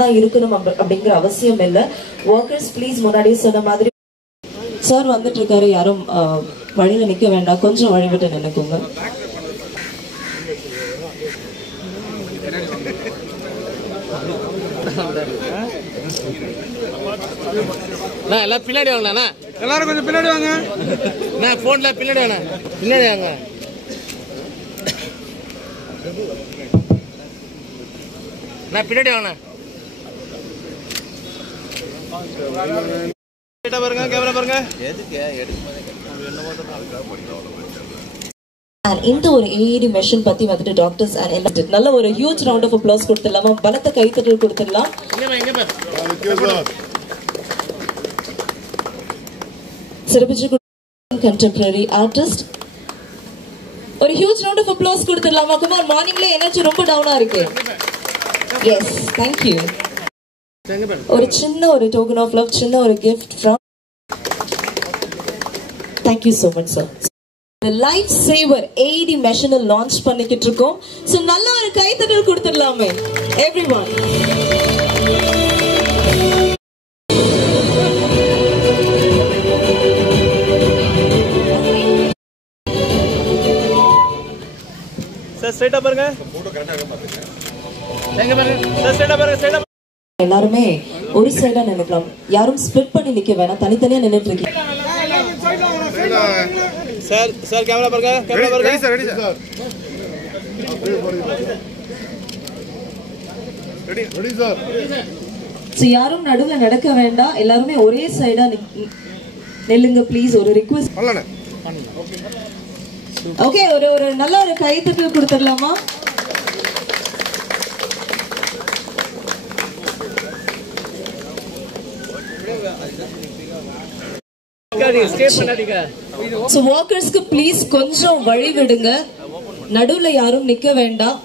தான் இருக்கணும் அப்படிங்கிற அவசியம் இல்லை. ஒர்க்கர்ஸ் ப்ளீஸ் முன்னாடியே சொன்ன மாதிரி சார் வந்துட்டு இருக்காரு, யாரும் வழியில நிக்க வேண்டாம், கொஞ்சம் வழி விட்டு நினைக்குங்க. எல்லாம் பின்னாடி வாங்கண்ணா, எல்லாரும் கொஞ்சம் பின்னாடி வாங்க. நான் போன்ல பின்னாடி வாங்க, பின்னாடி வாங்க. நான் பின்னாடி வாங்கண்ணா. பாருங்க, கேமரா பாருங்க. இந்த ஒரு ஏடி மெஷின் பத்தி வந்துட்டு டாக்டர்ஸ் அண்ட் நல்ல ஒரு ஹியூஜ் ரவுண்ட் ஆஃப் அப்ளாஸ் கொடுத்துடலாம், பலத்த கைத்தட்டல் கொடுத்துடலாம். சிறப்பிச்சு கண்டெம்பரரி ஆர்டிஸ்ட் ஒரு ஹியூஜ் ரவுண்ட் ஆஃப் அப்ளாஸ் கொடுத்துடலாமா? குமார், மார்னிங்ல எனர்ஜி ரொம்ப டவுனா இருக்கு. Yes, thank you. ஒரு சின்ன ஒரு டோக்கன் ஆஃப் லவ், சின்ன ஒரு gift from. Thank you so much sir. Life saver AED மெஷினை லான்ச் பண்ணிக்கிட்டு இருக்கோம். சோ நல்ல ஒரு கைத்தட்டல் கொடுத்துடலாமே எவ்ரிவன். சார் ஸ்ட்ரைட்டா பாருங்க, போட்டோ கரெக்ட்டா பாருங்க. எங்க பாருங்க சார், ஸ்ட்ரைட்டா பாருங்க, ஸ்ட்ரைட்டா. எல்லாருமே ஒரு சைடா நின்னுக்கலாம், யாரும் ஸ்ப்ளிட் பண்ணி நிக்க வேணாம், தனித்தனியா நின்னுட்டு இருக்கீங்க. சார் சார் கேமரா பாருங்க, கேமரா பாருங்க. Ready sir, ready sir, ready ready sir. So யாரும் நடுவுல நடக்க வேண்டாம், எல்லாரும் ஒரே சைடா நில்லுங்க ப்ளீஸ். ஒரு ரிக்வெஸ்ட் பண்ணலாம். ஓகே, ஒரு நல்ல ஒரு கைத்தட்டல் கொடுத்துடலாமா? சோ வாக்கர்ஸ்க்கு ப்ளீஸ் கொஞ்சம் வழி விடுங்க, நடுவுல யாரும் நிக்க வேண்டாம்.